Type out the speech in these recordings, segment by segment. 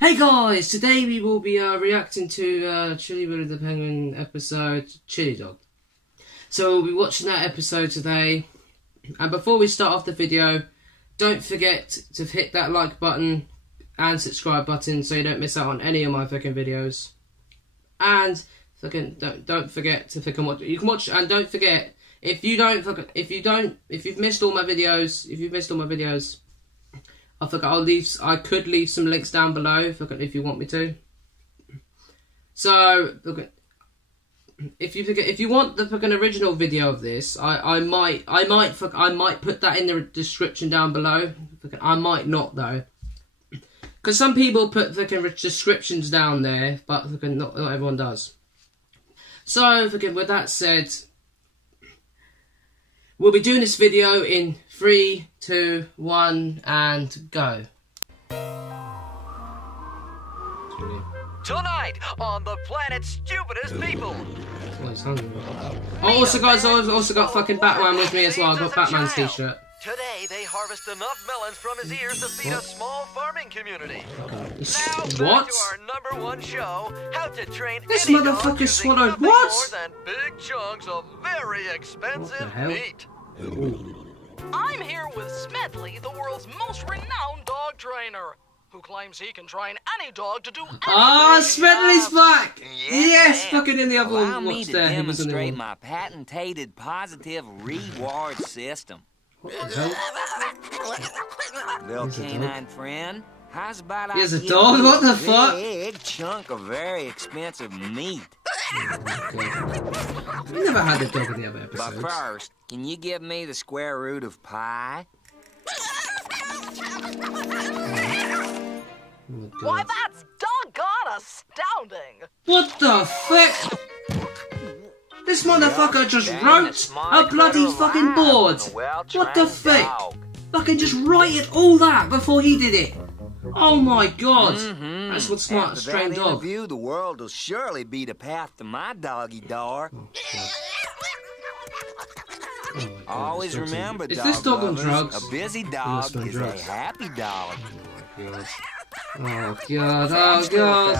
Hey guys, today we will be reacting to Chili Willy the Penguin episode, Chili Dog. So we'll be watching that episode today. And before we start off the video, don't forget to hit that like button and subscribe button so you don't miss out on any of my fucking videos. And fucking don't forget to fucking watch. You can watch, and don't forget if you've missed all my videos, I could leave some links down below if you want me to. So if you want the fucking original video of this, I might put that in the description down below. I might not though, because some people put fucking descriptions down there, but not everyone does. So with that said, we'll be doing this video in 3, 2, 1, and go. Tonight on the planet's stupidest people. Also, guys, I've also got fucking Batman with me as well. I've got Batman's t-shirt. Today they harvest enough melons from his ears to feed a small farming community. What? To our #1 show, how to train this any motherfucker dog swallowed using what? more than big chunks of very expensive meat. I'm here with Smedley, the world's most renowned dog trainer, who claims he can train any dog to do anything. Ah, Smedley's back! Yes, man. fucking in the other Allow one. me What's to there? demonstrate my patented positive reward system. What the hell? Little canine friend, how's about He has I a give dog? you What the a fuck? big chunk of very expensive meat? We never had a dog in the other But episodes. first, can you give me the square root of pi? Why, that's doggone astounding! What the fuck? This motherfucker just wrote a bloody fucking board. What the fuck? Fucking just writed all that before he did it. Oh my god. That's what smart, After strange that dog. interview, the world will surely be the path to my doggy door. Always remember, Is this dog on lovers, drugs? a busy He dog must be on is drugs. a happy dog. Oh god, oh god.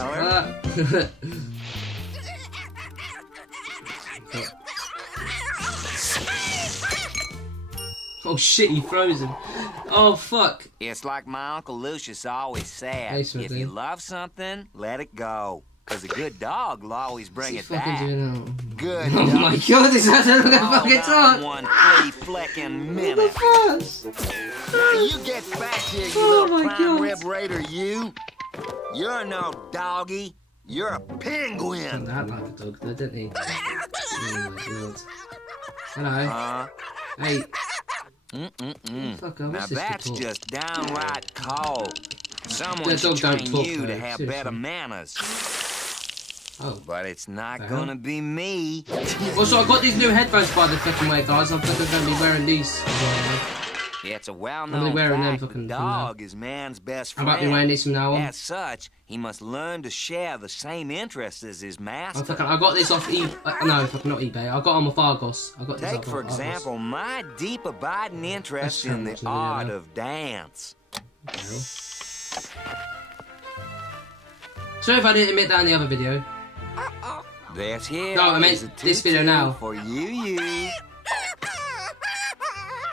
Oh shit, he froze him. Oh fuck. It's like my Uncle Lucius always said, Hey, if Smithy. you love something, let it go. Because a good dog will always bring it Fucking back. doing that. Good Oh dog. my god, this has a fucking Hold on talk. one flea-flecking What the minute. fuck? Now you get back here, you Oh little my prime God. rib raider, you. You're no doggy. You're a penguin. That like a dog though, didn't he? Oh my god. Hello. Hey. Fuck, I Now wish this that's could talk. just downright cold. Someone The should dog don't train talk, you though, to have seriously. better manners. Oh. But it's not The gonna hell? be me. Also, I got these new headphones by the fucking way, guys. I'm fucking gonna be wearing these. It's a I'm well-known gonna be wearing them fact fucking the from now. dog is man's best I friend. might be wearing these from now on. As such, he must learn to share the same interests as his master. I got this off eBay. No, fucking not eBay. I got them off Argos. I got this Take, off for Argos. example, my deep abiding interest That's in so much the of a art weirdo. of dance. Sorry if I didn't admit that in the other video. This here No, I meant is a this video tutu now. for you.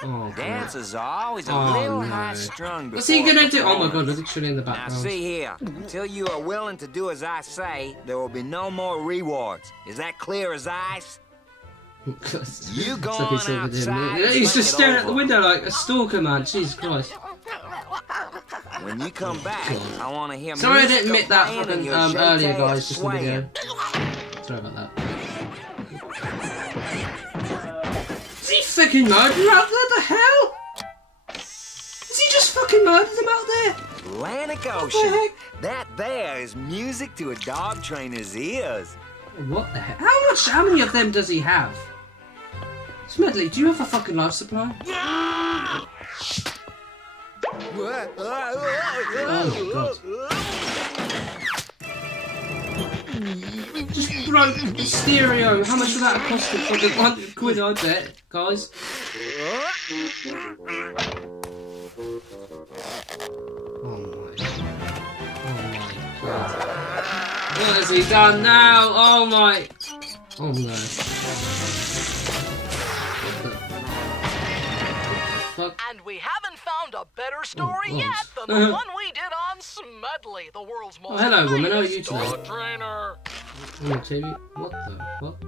Oh, god. Dances are always a Oh, little no. high-strung What's he before gonna do? Oh my god, performance. literally in the Now background. see here, until you are willing to do as I say, there will be no more rewards. Is that clear as ice? You go It's like he's on talking to him. outside Yeah, and he's think just it staring at the over. window like a stalker, man. Jesus Christ. When you come back, I want to hear Sorry I music didn't admit that playing and fucking your earlier, shake guys. ass Just in the video. swaying. Sorry about that. Is he fucking murdered him out there? The hell? Is he just fucking murdered him out there? Atlantic the Ocean. heck? That there is music to a dog trainer's ears. What the heck? How many of them does he have? Smedley, do you have a fucking life supply? Oh my god. Just broke the stereo. How much would that have costed? Fucking £100, I bet, guys. Oh my What has he done now? Oh my... Oh no. Fuck. And we haven't found a better story yet than the one we did on Smedley, the world's most hello, woman. How are you famous today? dog trainer. What the fuck?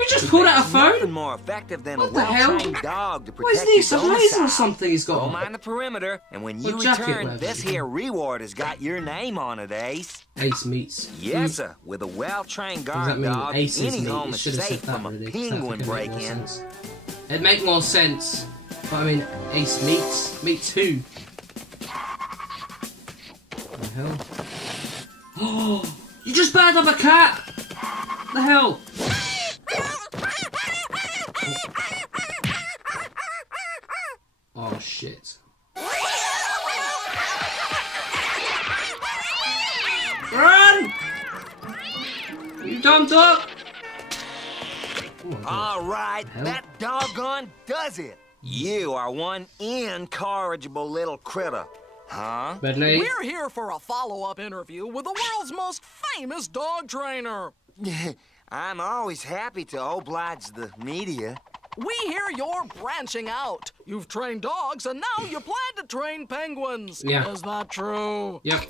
You just pulled out a phone? Nothing more effective than What a the hell? well-trained dog to What is protect this? his A own laser or side. something he's got Go on? mind the perimeter, and when you jacket, return, whatever. this here reward has got your name on it, Ace. Ace meets. Yes, sir. With a well-trained Does that guard mean dog, Ace's any meat? home It is should have said safe that from a really, 'cause that penguin would make more break-in. sense. It'd make more sense. But I mean, Ace meets. Meets who? What the hell? Oh! You just battered up a cat! What the hell? Oh shit. Run! You dumb dog! Oh my God. All right, Hell. that doggone does it. You are one incorrigible little critter. Huh? Medley. We're here for a follow-up interview with the world's most famous dog trainer. I'm always happy to oblige the media. We hear you're branching out. You've trained dogs, and now you plan to train penguins. Yeah. Is that true? Yep.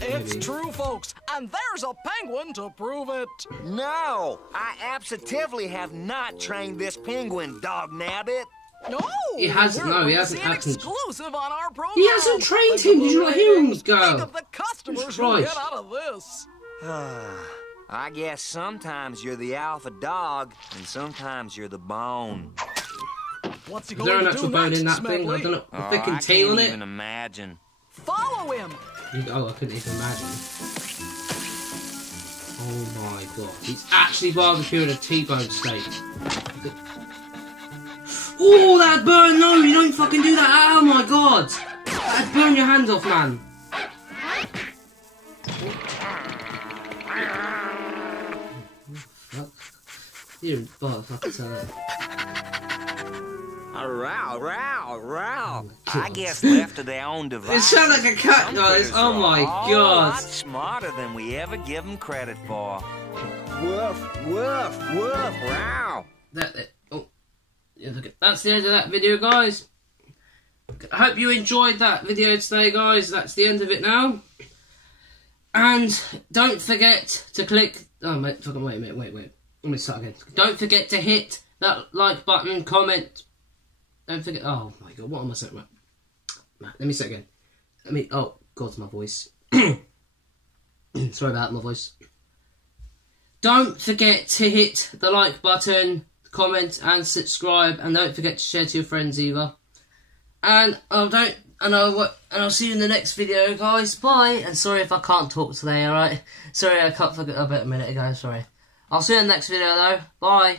It's Maybe. true, folks, and there's a penguin to prove it. No, I absolutely have not trained this penguin, dog nabbit. No, He hasn't- we're no, he going to hasn't see an actually- exclusive on our program. He hasn't trained Think him. of Did you the not hear him ratings, go? Think of the customers who Christ. get out of this. I guess sometimes you're the alpha dog, and sometimes you're the bone. What's he Is there going an to actual do bone next, in that thing? I Smedley? don't know. Oh, A thick I and tail on can't it? even imagine. Follow him. Oh, I couldn't even imagine. Oh my God. He's actually barbecuing a T-bone steak. Oh, that burn! No, you don't fucking do that! Oh my God! That'd burn your hand off, man. Fuck. You fucking tell it. Row, row, row. Oh, I God. guess left to their own devices. It sounds like a cat, some guys. critters Oh are my a God. lot smarter than we ever give them credit for. Woof, woof, woof, row. Oh, yeah, look at, that's the end of that video, guys. I hope you enjoyed that video today, guys. That's the end of it now. And don't forget to click. Oh, wait. Let me start again. Don't forget to hit that like button, comment. Don't forget. Oh my God, what am I saying? Right. Let me say it again. Oh God, my voice. Sorry about my voice. Don't forget to hit the like button, comment, and subscribe, and don't forget to share to your friends either. And I'll see you in the next video, guys. Bye. And sorry if I can't talk today. All right. Sorry, I can't forget a bit a minute ago. Sorry. I'll see you in the next video though. Bye.